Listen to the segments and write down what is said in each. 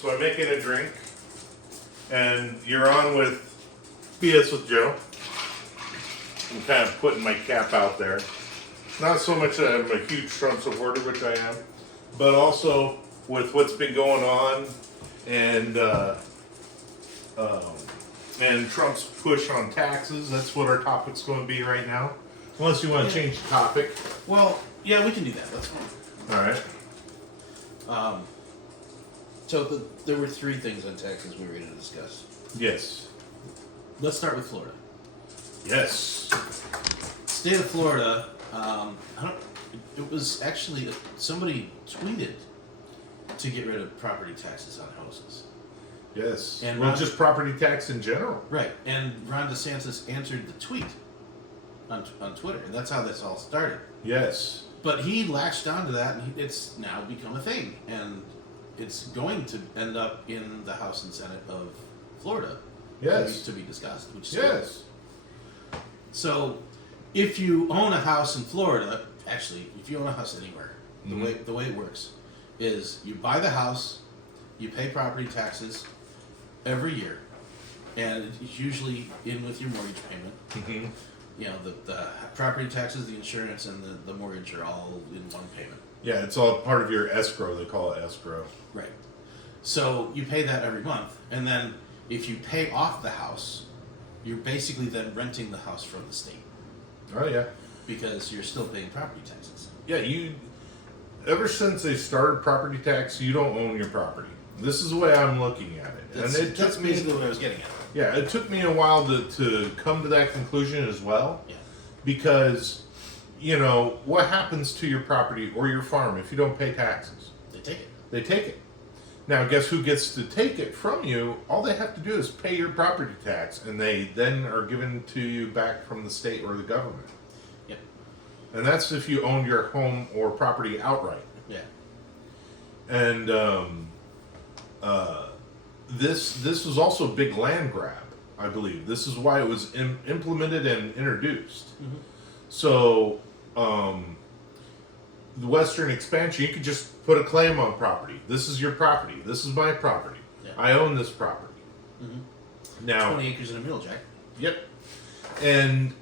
So I'm making a drink, and you're on with BS with Joe. I'm kind of putting my cap out there. Not so much that I'm a huge Trump supporter, which I am, but also with what's been going on and Trump's push on taxes. That's what our topic's going to be right now. Unless you want to change the topic. Well, yeah, we can do that. That's fine. All right. So there were three things on taxes we were going to discuss. Yes. Let's start with Florida. Yes. State of Florida. It was actually somebody tweeted to get rid of property taxes on houses. Yes. And well, Ron, just property tax in general. Right. And Ron DeSantis answered the tweet on Twitter, and that's how this all started. Yes. But he latched onto that, and it's now become a thing, and it's going to end up in the House and Senate of Florida. Yes. To be discussed. Which is Yes. Good. So, if you own a house in Florida, actually, if you own a house anywhere, the way it works is you buy the house, you pay property taxes every year, and it's usually in with your mortgage payment. Mm-hmm. You know, the property taxes, the insurance, and the mortgage are all in one payment. Yeah, it's all part of your escrow. They call it escrow. Right. So you pay that every month, and then if you pay off the house, you're basically then renting the house from the state. Oh yeah. Because you're still paying property taxes. Yeah, ever since they started property tax, you don't own your property. This is the way I'm looking at it. That's basically what I was getting at. Yeah, it took me a while to come to that conclusion as well. Yeah. Because, what happens to your property or your farm if you don't pay taxes? They take it. They take it. Now, guess who gets to take it from you? All they have to do is pay your property tax, and they then are given to you back from the state or the government. Yep. And that's if you own your home or property outright. Yeah. And this was also a big land grab, I believe. This is why it was implemented and introduced. Mm-hmm. So, the Western expansion, you could just put a claim on property. This is your property. This is my property. Yeah. I own this property. Mm-hmm. Now, 20 acres in a mill, Jack. Yep. And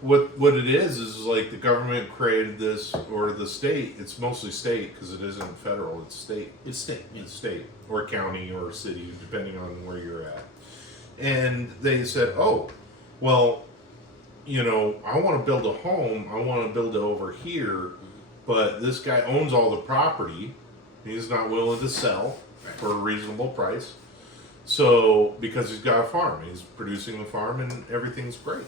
what it is like the government created this, or the state. It's mostly state because it isn't federal. It's state. It's state. Yeah. It's state or county or city, depending on where you're at. And they said, "Oh, well, I want to build a home. I want to build it over here, but this guy owns all the property. He's not willing to sell for a reasonable price. So, because he's got a farm, he's producing the farm and everything's great.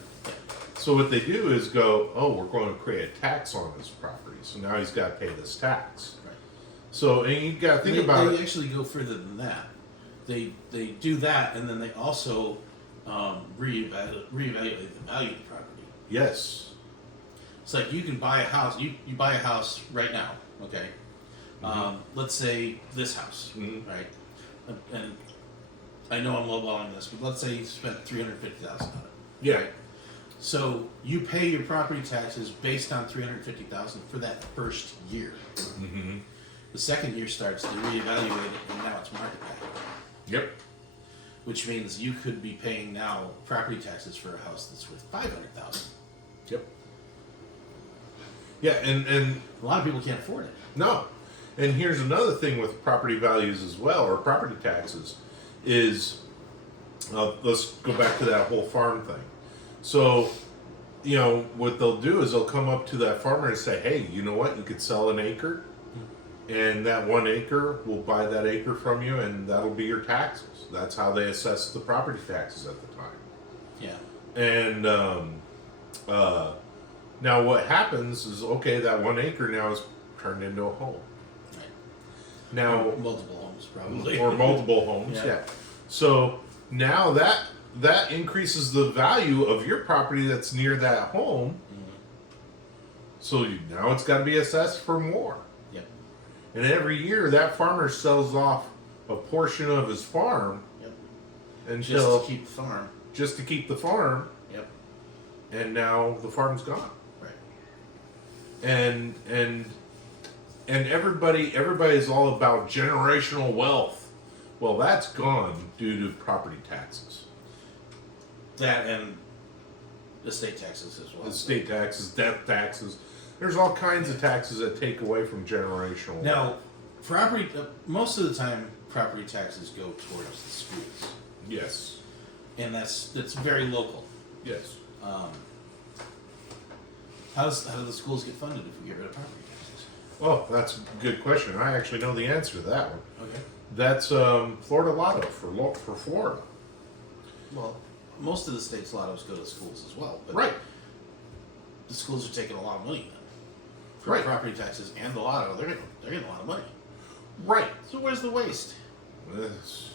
So what they do is go, oh, we're going to create a tax on this property. So now he's got to pay this tax. Right. So, and you got to think about They it. actually go further than that. They do that, and then they also reevaluate the value of the property. Yes. It's like you can buy a house. You buy a house right now, okay? Mm-hmm. Let's say this house, right? And I know I'm lowballing this, but let's say you spent $350,000 on it. Yeah. Right? So you pay your property taxes based on $350,000 for that first year. Mm-hmm. The second year starts to reevaluate it, and now it's market value. Yep. Which means you could be paying now property taxes for a house that's worth $500,000. Yep. Yeah, and A lot of people can't afford it. no. And here's another thing with property values as well, or property taxes, is let's go back to that whole farm thing. So, what they'll do is they'll come up to that farmer and say, hey, you know what? You could sell an acre, and that 1 acre will buy that acre from you, and that'll be your taxes. That's how they assess the property taxes at the time. Yeah. And now what happens is, okay, that 1 acre now is turned into a home. Right. Now, Multiple homes, probably. or multiple homes, Yeah. yeah. So now that increases the value of your property that's near that home. Mm-hmm. So now it's got to be assessed for more. Yep. And every year that farmer sells off a portion of his farm Yep. until Just to keep the farm. just to keep the farm, Yep. and now the farm's gone. Right. And and everybody is all about generational wealth. Well, that's gone due to property taxes, That and estate taxes as well. estate taxes, death taxes. There's all kinds of taxes that take away from generational wealth. Now, property. Most of the time, property taxes go towards the schools, Yes, and that's very local. yes. How do the schools get funded if we get rid of property taxes? Well, that's a good question. I actually know the answer to that one. Okay. That's Florida Lotto for Florida. Well, most of the state's lottos go to schools as well, but Right, the schools are taking a lot of money then. For Right. property taxes and the lotto, they're getting a lot of money. right. So where's the waste? That's-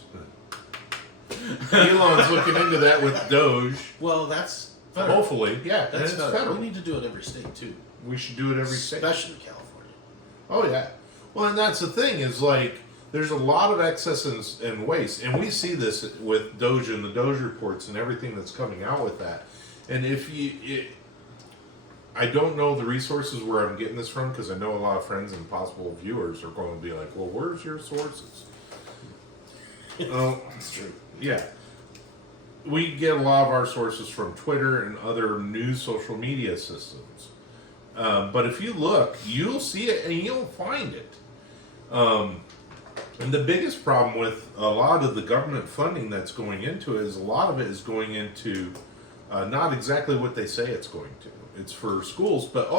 Elon's looking into that with Doge. Well, that's federal. Hopefully, yeah, and That's it's federal. federal. We need to do it every state too, We should do it every state. especially California. Oh yeah. Well, and that's the thing is like there's a lot of excess and waste, and we see this with Doge and the Doge reports and everything that's coming out with that. And I don't know the resources where I'm getting this from because I know a lot of friends and possible viewers are going to be like, "Well, where's your sources?" That's true. Yeah. We get a lot of our sources from Twitter and other news social media systems. But if you look, you'll see it and you'll find it. And the biggest problem with a lot of the government funding that's going into it is a lot of it is going into not exactly what they say it's going to. It's for schools, but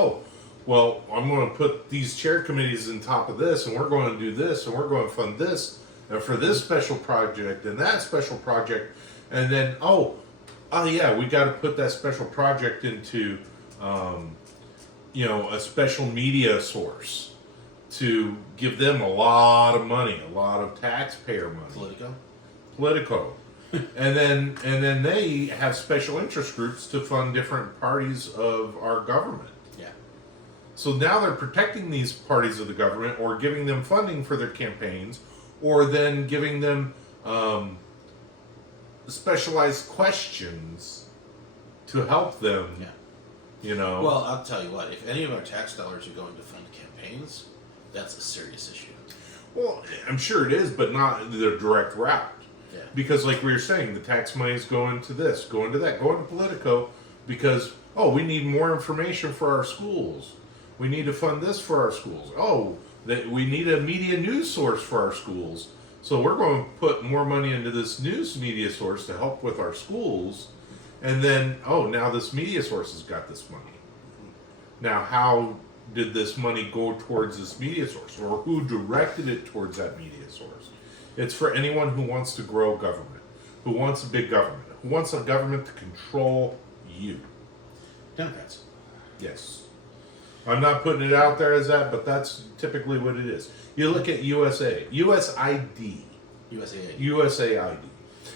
well, I'm going to put these chair committees on top of this, and we're going to do this, and we're going to fund this for this special project and that special project, and then yeah, we got to put that special project into a special media source to give them a lot of money, a lot of taxpayer money. Politico. and then they have special interest groups to fund different parties of our government. Yeah. So now they're protecting these parties of the government or giving them funding for their campaigns or then giving them specialized questions to help them. Yeah. Well, I'll tell you what. If any of our tax dollars are going to fund campaigns, that's a serious issue. Well, I'm sure it is, but not the direct route. Yeah. Because, like we were saying, the tax money is going to this, going to that, going to Politico, because we need more information for our schools. We need to fund this for our schools. We need a media news source for our schools. So we're going to put more money into this news media source to help with our schools. And then, now this media source has got this money. Now, how did this money go towards this media source? Or who directed it towards that media source? It's for anyone who wants to grow government, who wants a big government, who wants a government to control you. Democrats. Yes. I'm not putting it out there as that, but that's typically what it is. You look at USAID. USAID. USAID.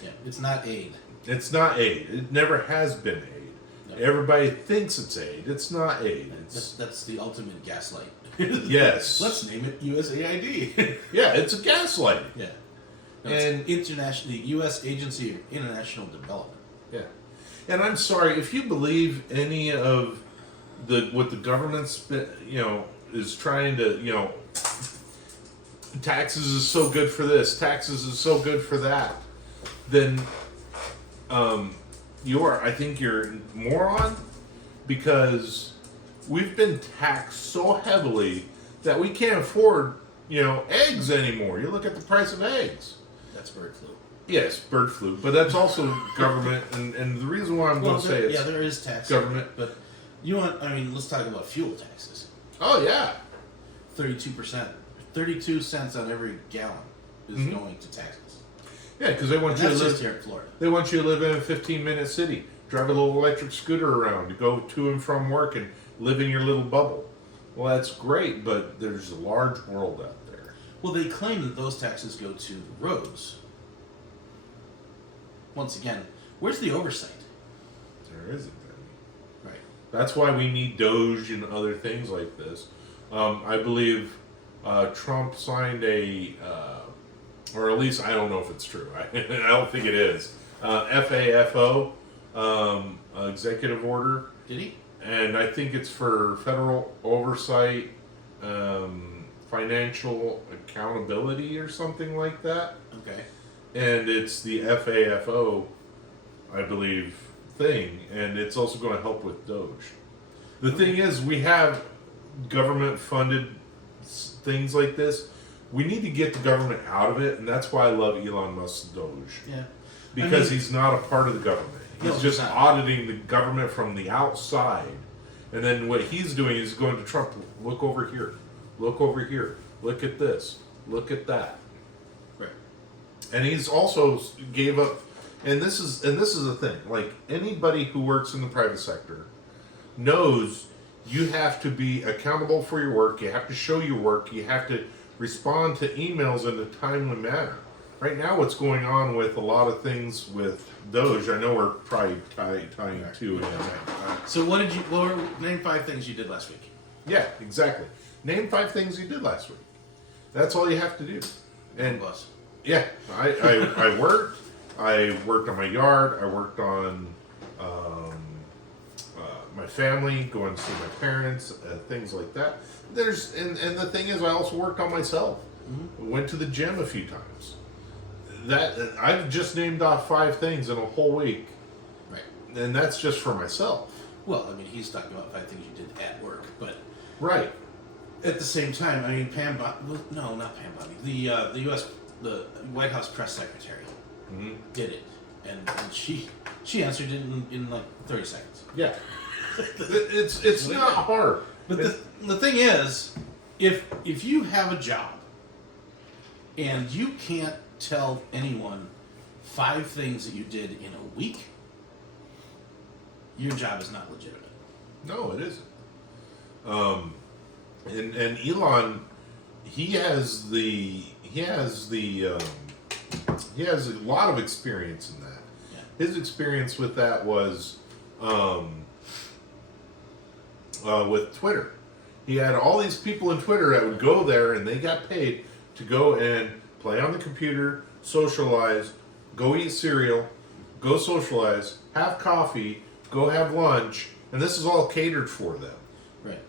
Yeah, it's not aid. It's not aid. It never has been aid. No. Everybody thinks it's aid. It's not aid. That's the ultimate gaslight. Yes. Let's name it USAID. Yeah, it's a gaslighting. Yeah. No, And- it's the U.S. Agency of International Development. Yeah. And I'm sorry if you believe any of what the government is trying to, taxes is so good for this, taxes is so good for that, then I think you're a moron, because we've been taxed so heavily that we can't afford, eggs anymore. You look at the price of eggs. That's bird flu. Yes, bird flu, but that's also government, and the reason why I'm going to say it's there is tax. government. But let's talk about fuel taxes. Oh yeah, 32%. 32 cents on every gallon is Mhm. going to taxes. yeah, because they want And you to that's live. just here in Florida. They want you to live in a 15-minute city, drive a little electric scooter around, to go to and from work, and live in your little bubble. Well, that's great, but there's a large world out there. Well, they claim that those taxes go to the roads. Once again, where's the oversight? There isn't any. Right. That's why we need Doge and other things like this. I believe Trump signed or at least I don't know if it's true. I don't think it is. FAFO, executive order, Did he? and I think it's for federal oversight, financial accountability or something like that. Okay. And it's the FAFO, I believe, thing, and it's also going to help with Doge. The thing is, we have government-funded things like this. We need to get the government out of it, and that's why I love Elon Musk's Doge. Yeah. Because I mean, he's not a part of the government. He's No, just he's not. auditing the government from the outside. And then what he's doing is going to Trump, look over here, look over here, look at this, look at that. right. And he's also gave up, and this is the thing. Like anybody who works in the private sector knows you have to be accountable for your work. You have to show your work. You have to respond to emails in a timely manner. Right now, what's going on with a lot of things with Doge, I know we're probably tying to it. So name 5 things you did last week? Yeah, exactly. Name 5 things you did last week. That's all you have to do. And Bus. yeah, I worked. I worked on my yard. I worked on my family, going to see my parents, things like that. And the thing is, I also worked on myself. Mm-hmm. Went to the gym a few times. That I've just named off 5 things in a whole week, Right. and that's just for myself. Well, I mean, he's talking about 5 things you did at work, but Right. at the same time, I mean, no, not Pam Bondi. The White House press secretary Mm-hmm. did it, and she answered it in like 30 seconds. Yeah. It's not hard. But the thing is, if you have a job and you can't tell anyone 5 things that you did in a week, your job is not legitimate. No, it isn't. And Elon, he has a lot of experience in that. Yeah. His experience with that was with Twitter. He had all these people in Twitter that would go there and they got paid to go and play on the computer, socialize, go eat cereal, go socialize, have coffee, go have lunch, and this is all catered for them. Right.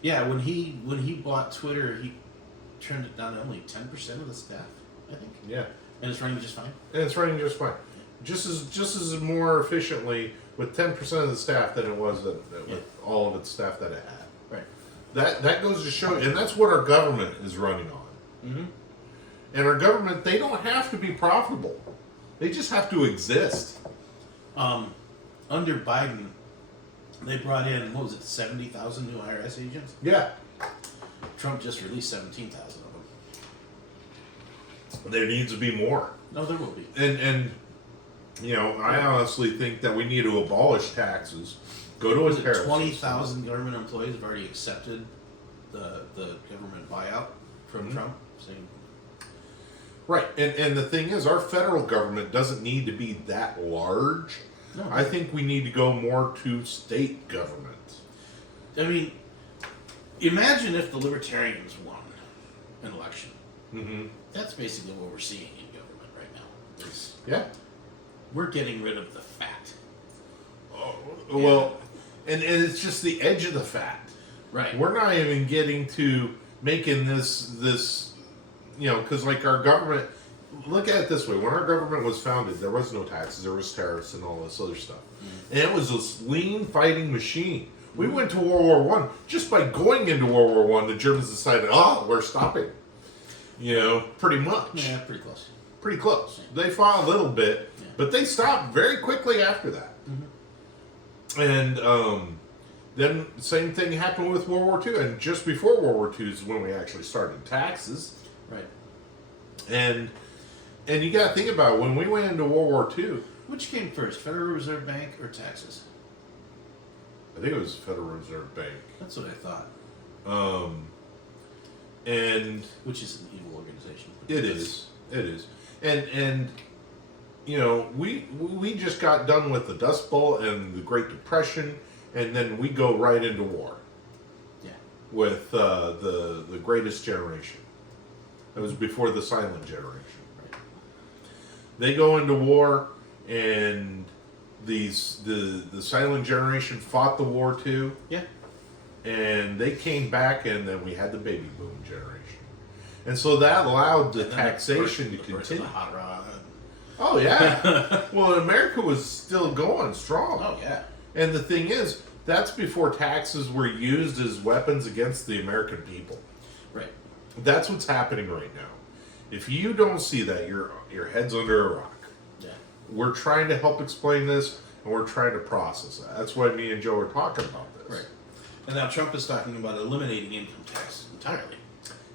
Yeah, when he bought Twitter, he turned it down to only 10% of the staff, I think. Yeah. And it's running just fine. And it's running just fine. Just as more efficiently with 10% of the staff than it was with all of its staff that it had. Right. That goes to show, and that's what our government is running on. Mm-hmm. And our government, they don't have to be profitable. They just have to exist. Under Biden, they brought in, what was it, 70,000 new IRS agents? Yeah. Trump just released 17,000 of them. There needs to be more. No, there will be. And you know, I honestly think that we need to abolish taxes. Go to a tariff. 20,000 government employees have already accepted the government buyout from Trump, saying, Right, and the thing is, our federal government doesn't need to be that large. No. I think we need to go more to state government. I mean, imagine if the Libertarians won an election. Mm-hmm. That's basically what we're seeing in government right now. Is Yeah. we're getting rid of the fat. Oh, well, and it's just the edge of the fat. Right. We're not even getting to making this, you know, because like our government, look at it this way: when our government was founded, there was no taxes, there was tariffs and all this other stuff, and it was this lean fighting machine. We went to World War One just by going into World War One. The Germans decided, oh, we're stopping. You know, pretty much. Yeah, pretty close. Pretty close. They fought a little bit, but they stopped very quickly after that. And then same thing happened with World War II. And just before World War II is when we actually started taxes. Right. And you got to think about it, when we went into World War II, Which came first, Federal Reserve Bank or taxes? I think it was Federal Reserve Bank. That's what I thought. And Which is an evil organization. it is. And you know, we just got done with the Dust Bowl and the Great Depression, and then we go right into war. Yeah. With the Greatest Generation. That was before the Silent Generation. Right. They go into war, and the Silent Generation fought the war too. Yeah. and they came back, and then we had the baby boom generation, and so that allowed the And then taxation the to birth of the continue. hot rod. Oh yeah. Well, America was still going strong. Oh yeah. And the thing is, that's before taxes were used as weapons against the American people. Right. That's what's happening right now. If you don't see that, your head's under a rock. Yeah. We're trying to help explain this, and we're trying to process that. That's why me and Joe are talking about this. Right. And now Trump is talking about eliminating income tax entirely.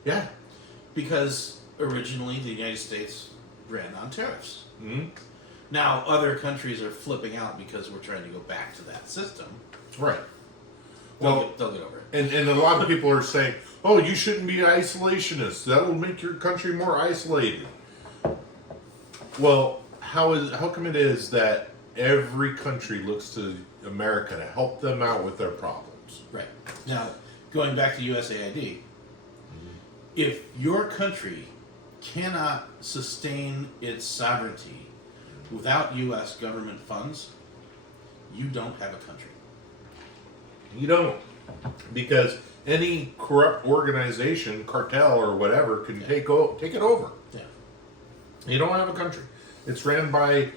Yeah. Because originally the United States ran on tariffs. Hmm. Now other countries are flipping out because we're trying to go back to that system. Right. They'll Well, get over it. and a lot of people are saying, "Oh, you shouldn't be isolationist. That'll make your country more isolated." Well, how come it is that every country looks to America to help them out with their problems? Right. Now, going back to USAID, if your country cannot sustain its sovereignty without U.S. government funds, you don't have a country. You don't, because any corrupt organization, cartel or whatever, can take it over. Yeah. You don't have a country. It's ran by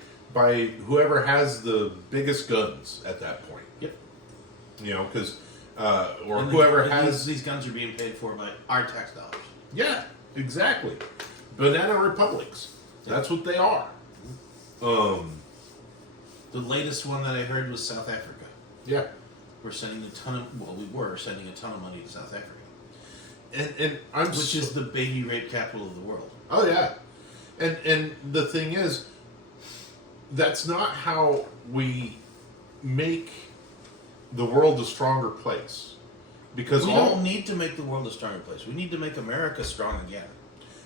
whoever has the biggest guns at that point. Yep. You know, because or And whoever and has these guns are being paid for by our tax dollars. yeah, exactly. Banana republics. That's what they are. The latest one that I heard was South Africa. Yeah. We were sending a ton of money to South Africa, And I'm which is the baby rape capital of the world. oh yeah, and the thing is, that's not how we make the world a stronger place. Because We don't need to make the world a stronger place. We need to make America strong again.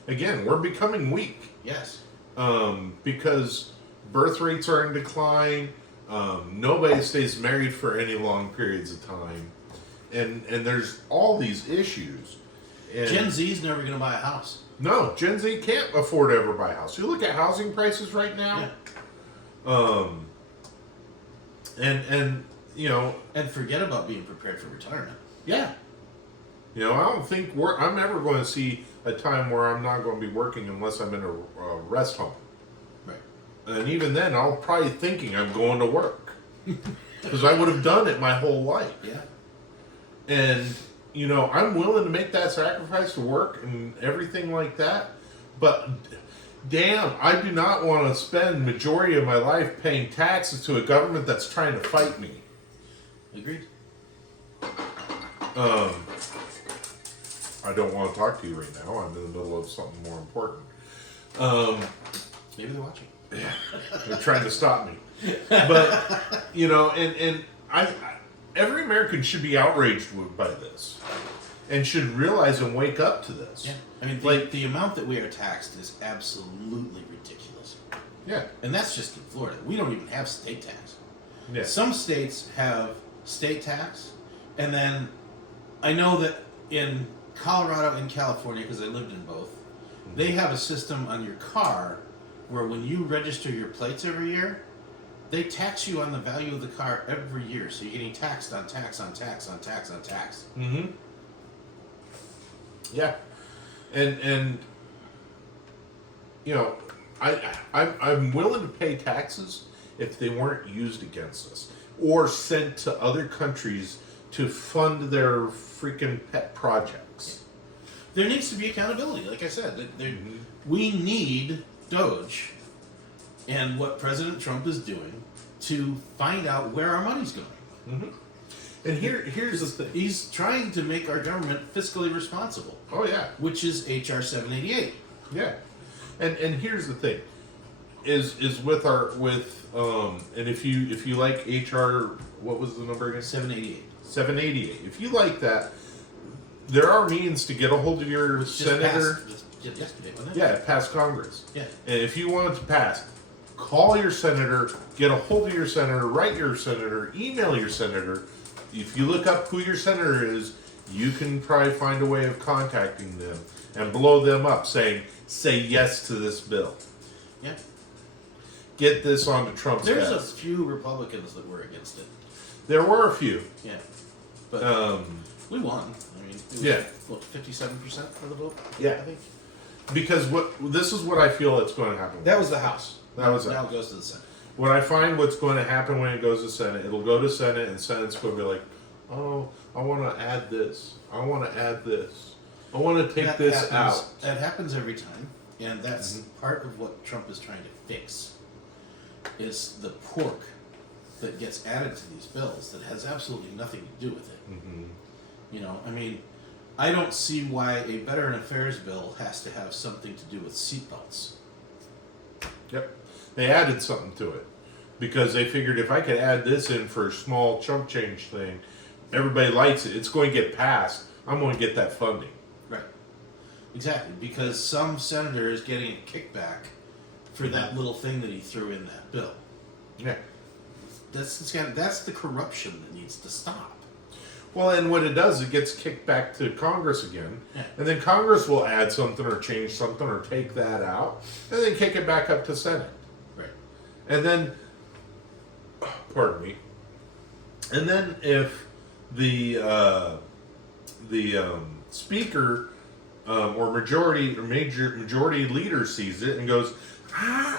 again, we're becoming weak. Yes. Because birth rates are in decline. Nobody stays married for any long periods of time, and there's all these issues. And Gen Z's never going to buy a house. no, Gen Z can't afford to ever buy a house. You look at housing prices right now. Yeah. And you know, And forget about being prepared for retirement. yeah. You know, I don't think I'm ever going to see a time where I'm not going to be working unless I'm in a rest home. Right. And even then, I'll probably thinking I'm going to work because I would have done it my whole life. Yeah. And you know, I'm willing to make that sacrifice to work and everything like that. But damn, I do not want to spend majority of my life paying taxes to a government that's trying to fight me. Agreed. I don't want to talk to you right now. I'm in the middle of something more important. Maybe they're watching. They're trying to stop me. But you know, and I every American should be outraged by this, and should realize and wake up to this. Yeah. I mean, Like- the amount that we are taxed is absolutely ridiculous. Yeah. And that's just in Florida. We don't even have state tax. Yeah. Some states have state tax, and then I know that in Colorado and California, because I lived in both, they have a system on your car where when you register your plates every year, they tax you on the value of the car every year. So you're getting taxed on tax on tax on tax on tax. Mm-hmm. Yeah, and you know, I'm willing to pay taxes if they weren't used against us or sent to other countries to fund their freaking pet projects. There needs to be accountability. Like I said, we need Doge and what President Trump is doing to find out where our money's going. Mm-hmm. And here's the thing. He's trying to make our government fiscally responsible, Oh yeah, which is HR 788. yeah. And here's the thing. Is with and if you like HR, what was the number again? 788. 788. If you like that, there are means to get a hold of your Which just senator. passed just yesterday, wasn't it? Yeah, it passed Congress. Yeah. And if you want it to pass, call your senator, get a hold of your senator, write your senator, email your senator. If you look up who your senator is, you can probably find a way of contacting them and blow them up saying, say yes to this bill. Yeah. Get this onto Trump's There's a desk. few Republicans that were against it. There were a few. Yeah. But We won. I mean, it was, Yeah. what, 57% of the vote? Yeah. I think. Because this is what I feel that's going to happen. That was the House. That was now it. it goes to the Senate. What I find what's going to happen when it goes to Senate, it'll go to Senate, and Senate's going to be like, oh, I want to add this. I want to add this. I want to take That this happens, out. That happens every time, and that's Mm-hmm. part of what Trump is trying to fix. Is the pork that gets added to these bills that has absolutely nothing to do with it. Hmm. You know, I mean, I don't see why a Veteran Affairs bill has to have something to do with seatbelts. Yep. They added something to it because they figured if I could add this in for a small chunk change thing, everybody likes it. It's going to get passed. I'm going to get that funding. Right. Exactly, because some senator is getting a kickback for that little thing that he threw in that bill. Yeah. That's the corruption that needs to stop. Well, and what it does, it gets kicked back to Congress again, Yeah. and then Congress will add something or change something or take that out, and then kick it back up to Senate. Right. And then, pardon me, and then if the speaker or majority leader sees it and goes, I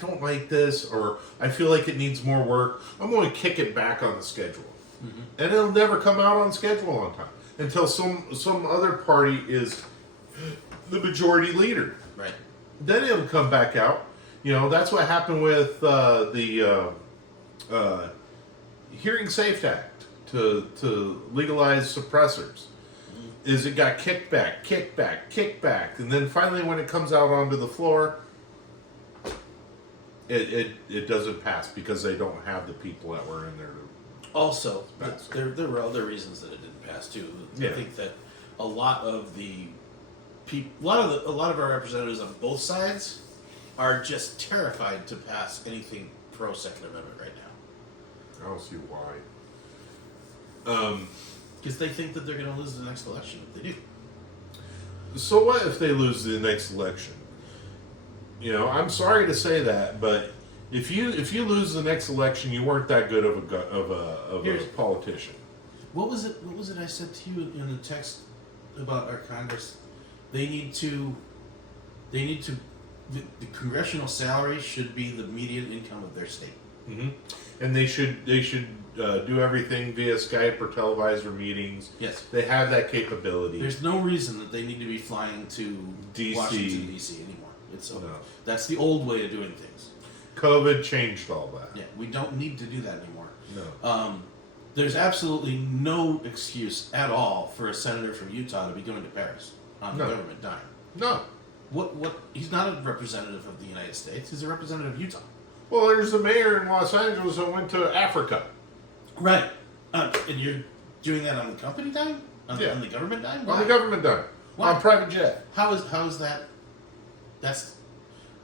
don't like this, or I feel like it needs more work, I'm going to kick it back on the schedule. Mm-hmm. And it'll never come out on schedule on time until some other party is the majority leader. Right. Then it'll come back out. You know, that's what happened with the Hearing Safe Act to legalize suppressors. Is it got kicked back, and then finally when it comes out onto the floor, it doesn't pass because they don't have the people that were in there. Also, That's- there were other reasons that it didn't pass too. Yeah. I think that a lot of the a lot of our representatives on both sides are just terrified to pass anything pro Second Amendment right now I don't see why. because they think that they're going to lose the next election if they do. So what if they lose the next election? You know, I'm sorry to say that, but if you lose the next election, you weren't that good of a Here's- politician. What was it I said to you in the text about our Congress? They need to the congressional salary should be the median income of their state. Hmm. And they should do everything via Skype or televised meetings. Yes. They have that capability. There's no reason that they need to be flying to DC. Washington D.C. anymore. It's No. That's the old way of doing things. COVID changed all that. Yeah, we don't need to do that anymore. No. There's absolutely no excuse at all for a senator from Utah to be going to Paris on the No. government dime. No. What? He's not a representative of the United States. He's a representative of Utah. Well, there's a mayor in Los Angeles that went to Africa. Right. And you're doing that on the company dime? Yeah. On the government dime? On Why? the government dime. Why? On private jet. How is that? That's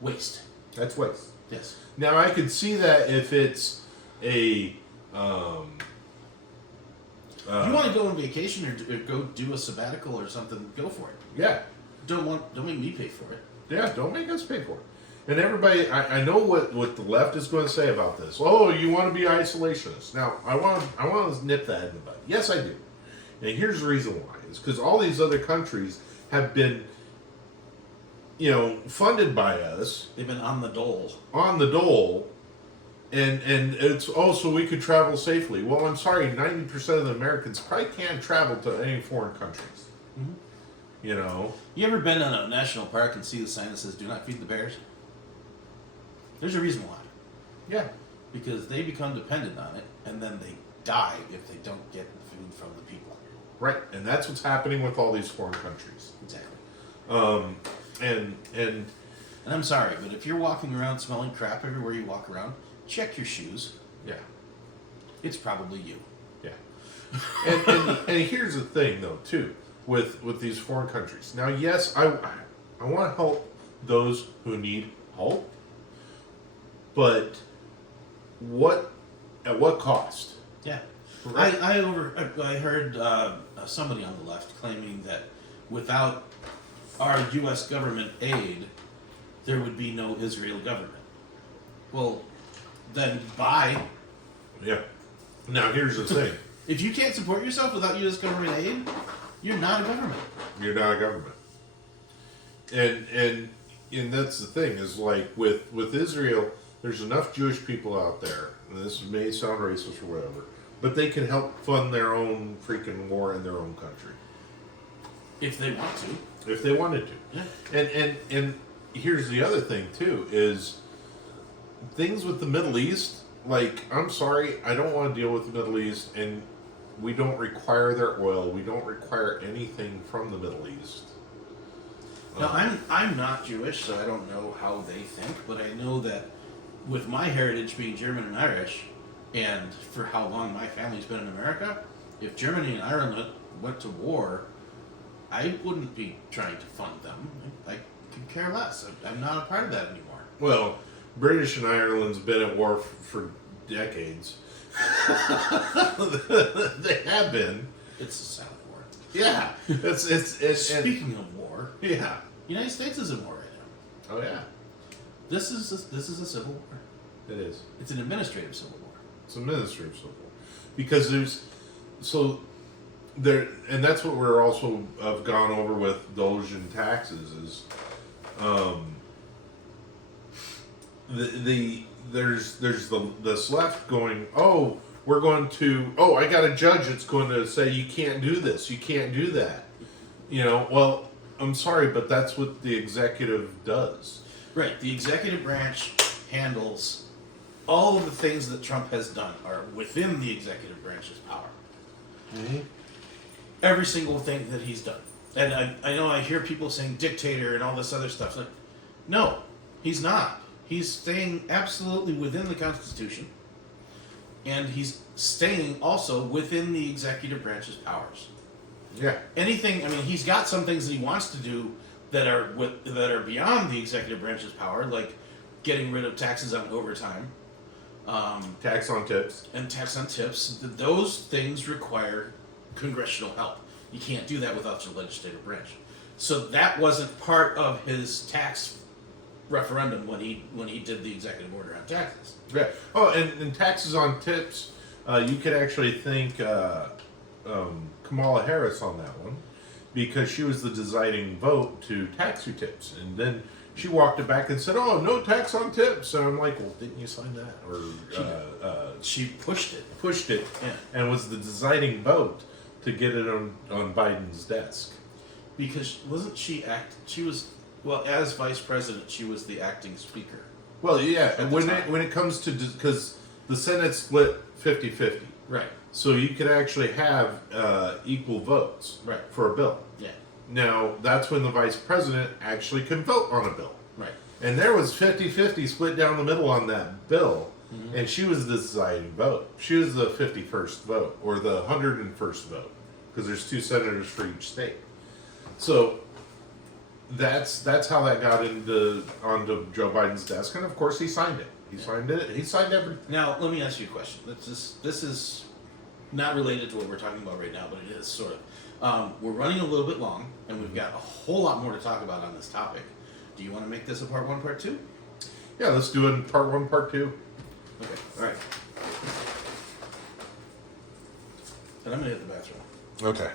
waste. That's waste. Yes. Now I could see that if it's a you want to go on vacation or go do a sabbatical or something? Go for it. yeah. Don't make me pay for it. Yeah, don't make us pay for it. And everybody, I know what the left is going to say about this. Oh, you want to be isolationist. Now, I want to nip that in the bud. Yes, I do. And here's the reason why. It's because all these other countries have been, funded by us They've been on the dole. on the dole, and it's, so we could travel safely. Well, I'm sorry, 90% of the Americans probably can't travel to any foreign countries. Mhm. You know? You ever been in a national park and see the sign that says "Do not feed the bears"? There's a reason why. Yeah. Because they become dependent on it, and then they die if they don't get food from the people. Right. And that's what's happening with all these foreign countries. Exactly. And And I'm sorry, but if you're walking around smelling crap everywhere you walk around, check your shoes. yeah, It's probably you. yeah. And here's the thing though too with these foreign countries. Now, yes, I want to help those who need help, but at what cost? Yeah. Right. I heard somebody on the left claiming that without our U.S. government aid, there would be no Israel government. Well, then buy. Yeah. Now here's the thing. If you can't support yourself without U.S. government aid, you're not a government. You're not a government. And that's the thing is like with Israel, there's enough Jewish people out there, and this may sound racist or whatever, but they can help fund their own freaking war in their own country If they want to. if they wanted to. Yeah. And here's the other thing too is things with the Middle East. Like, I'm sorry, I don't want to deal with the Middle East, and we don't require their oil. We don't require anything from the Middle East. Now, I'm not Jewish, so I don't know how they think, but I know that with my heritage being German and Irish, and for how long my family's been in America, if Germany and Ireland went to war, I wouldn't be trying to fund them. I could care less. I'm not a part of that anymore. Well, British and Ireland's been at war for decades. They have been. It's a silent war. Yeah. It's Speaking of war, yeah. the United States is in war right now. Oh yeah. This is a civil war. It is. It's an administrative civil war. It's administrative civil war. Because there, and that's what we're also have gone over with Doge and taxes is, there's this left going, oh, we're going to, oh, I got a judge that's going to say you can't do this, you can't do that. You know, well, I'm sorry, but that's what the executive does. Right. The executive branch handles all of the things that Trump has done are within the executive branch's power. Mm-hmm. Every single thing that he's done. And I know I hear people saying dictator and all this other stuff. It's like, no, he's not. He's staying absolutely within the Constitution. And he's staying also within the executive branch's powers. Yeah. Anything, I mean, he's got some things that he wants to do that are beyond the executive branch's power, like getting rid of taxes on overtime. Tax on tips. And tax on tips. Those things require congressional help. You can't do that without your legislative branch. So that wasn't part of his tax referendum when he did the executive order on taxes. Yeah. Oh, and taxes on tips, you could actually thank Kamala Harris on that one because she was the deciding vote to tax your tips. And then she walked it back and said, oh, no tax on tips. And I'm like, well, didn't you sign that? Or she pushed it. Pushed it, Yeah. and was the deciding vote to get it on Biden's desk. Because she was, well, as vice president, she was the acting speaker. Well, yeah, At the time. when it comes to, because the Senate split 50-50. Right. So you could actually have equal votes Right. for a bill. Yeah. Now, that's when the vice president actually can vote on a bill. Right. And there was 50-50 split down the middle on that bill. Mm-hmm. And she was the deciding vote. She was the 51st vote, or the 101st vote, because there's 2 senators for each state. So that's how that got onto Joe Biden's desk, and of course he signed it. He signed it. He signed everything. Now, let me ask you a question. This is not related to what we're talking about right now, but it is sort of. We're running a little bit long, and we've got a whole lot more to talk about on this topic. Do you want to make this a part 1, part 2? Yeah, let's do it in part 1, part 2. Okay. All right. And I'm gonna hit the bathroom. Okay.